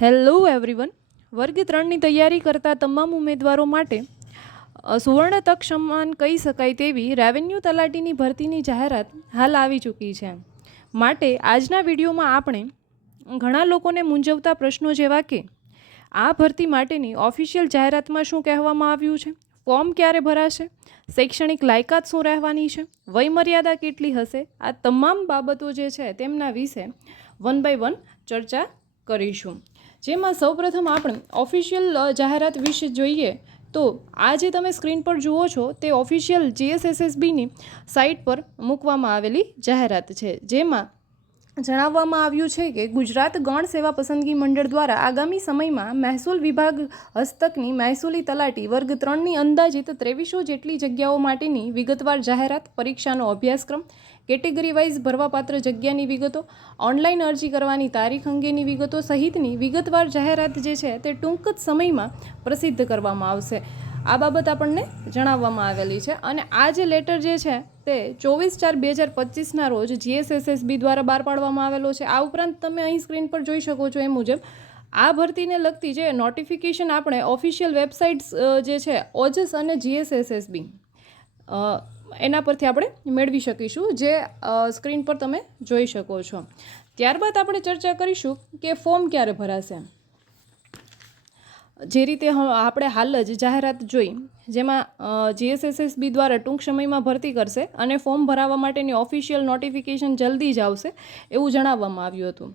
Hello everyone. વર્ગ 3ની તૈયારી કરતા તમામ ઉમેદવારો માટે સુવર્ણ તક સમાન કહી શકાય તેવી રેવન્યુ તલાટીની ભરતીની જાહેરાત હાલ આવી ચૂકી છે. માટે આજના વિડીયોમાં આપણે ઘણા લોકોને મૂંઝવતા પ્રશ્નો જેવા કે આ ભરતી માટેની ઓફિશિયલ જાહેરાતમાં શું કહેવામાં આવ્યું છે, ફોર્મ ક્યારે ભરાશે, શૈક્ષણિક લાયકાત શું રહેવાની છે, વયમર્યાદા કેટલી હશે, આ તમામ બાબતો જે છે તેમના વિશે વન બાય વન ચર્ચા કરીશું. જેમાં સૌપ્રથમ આપણે ઓફિશિયલ જાહેરાત વિશે જોઈએ તો આ જે તમે સ્ક્રીન પર જુઓ છો તે ઓફિશિયલ GSSSBની સાઇટ પર મૂકવામાં આવેલી જાહેરાત છે, જેમાં જણાવવામાં આવ્યું છે કે ગુજરાત ગૌણ સેવા પસંદગી મંડળ દ્વારા આગામી સમયમાં મહેસૂલ વિભાગ હસ્તકની મહેસૂલી તલાટી વર્ગ 3ની અંદાજિત 2300 જેટલી જગ્યાઓ માટેની વિગતવાર જાહેરાત, પરીક્ષાનો અભ્યાસક્રમ, કેટેગરી વાઇઝ ભરવાપાત્ર જગ્યાની વિગતો, ઓનલાઈન અરજી કરવાની તારીખ અંગેની વિગતો સહિતની વિગતવાર જાહેરાત જે છે તે ટૂંક જ સમયમાં પ્રસિદ્ધ કરવામાં આવશે. આ બાબત આપણને જણાવવામાં આવેલી છે અને આ જે લેટર જે છે તે 24/4/2025ના રોજ GSSSB દ્વારા બહાર પાડવામાં આવેલો છે. આ ઉપરાંત તમે અહીં સ્ક્રીન પર જોઈ શકો છો એ મુજબ આ ભરતીને લગતી જે નોટિફિકેશન આપણે ઓફિશિયલ વેબસાઇટ્સ જે છે ઓજસ અને GSSSB એના પરથી આપણે મેળવી શકીશું, જે સ્ક્રીન પર તમે જોઈ શકો છો. ત્યારબાદ આપણે ચર્ચા કરીશું કે ફોર્મ ક્યારે ભરાશે. જે રીતે આપણે હાલ જ જાહેરાત જોઈ, જેમાં GSSSB દ્વારા ટૂંક સમયમાં ભરતી કરશે અને ફોર્મ ભરાવવા માટેની ઓફિશિયલ નોટિફિકેશન જલ્દી જ આવશે એવું જણાવવામાં આવ્યું હતું.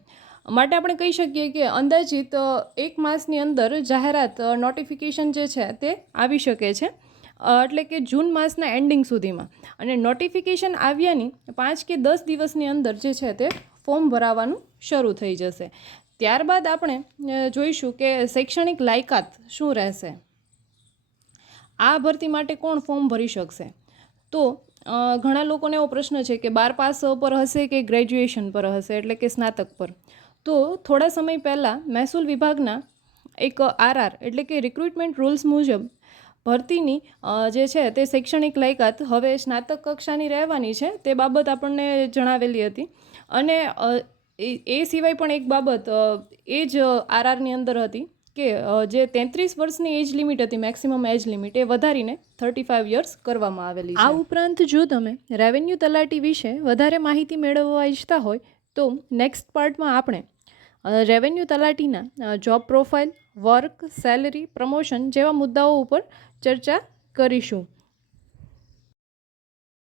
માટે આપણે કહી શકીએ કે અંદાજિત 1 માસની અંદર જાહેરાત નોટિફિકેશન જે છે તે આવી શકે છે, એટલે કે જૂન માસના એન્ડિંગ સુધીમાં. અને નોટિફિકેશન આવ્યાની 5 કે 10 દિવસની અંદર જે છે તે ફોર્મ ભરાવાનું શરૂ થઈ જશે. ત્યારબાદ આપણે જોઈશું કે શૈક્ષણિક લાયકાત શું રહેશે, આ ભરતી માટે કોણ ફોર્મ ભરી શકશે. તો ઘણા લોકોને એવો પ્રશ્ન છે કે 12 પાસ પર હશે કે ગ્રેજ્યુએશન પર હશે, એટલે કે સ્નાતક પર. તો થોડા સમય પહેલાં મહેસૂલ વિભાગના એક RR એટલે કે રિક્રુટમેન્ટ રૂલ્સ મુજબ ભરતીની જે છે તે શૈક્ષણિક લાયકાત હવે સ્નાતક કક્ષાની રહેવાની છે, તે બાબત આપણને જણાવેલી હતી. અને એ સિવાય પણ એક બાબત એ જ RRની અંદર હતી કે જે 33 વર્ષની એજ લિમિટ હતી, મેક્સિમમ એજ લિમિટ, એ વધારીને 35 યર્સ કરવામાં આવેલી છે. આ ઉપરાંત જો તમે રેવન્યુ તલાટી વિશે વધારે માહિતી મેળવવા ઈચ્છતા હોય તો નેક્સ્ટ પાર્ટમાં આપણે રેવન્યુ તલાટીના job profile, work, salary, promotion જેવા મુદ્દાઓ ઉપર ચર્ચા કરીશું.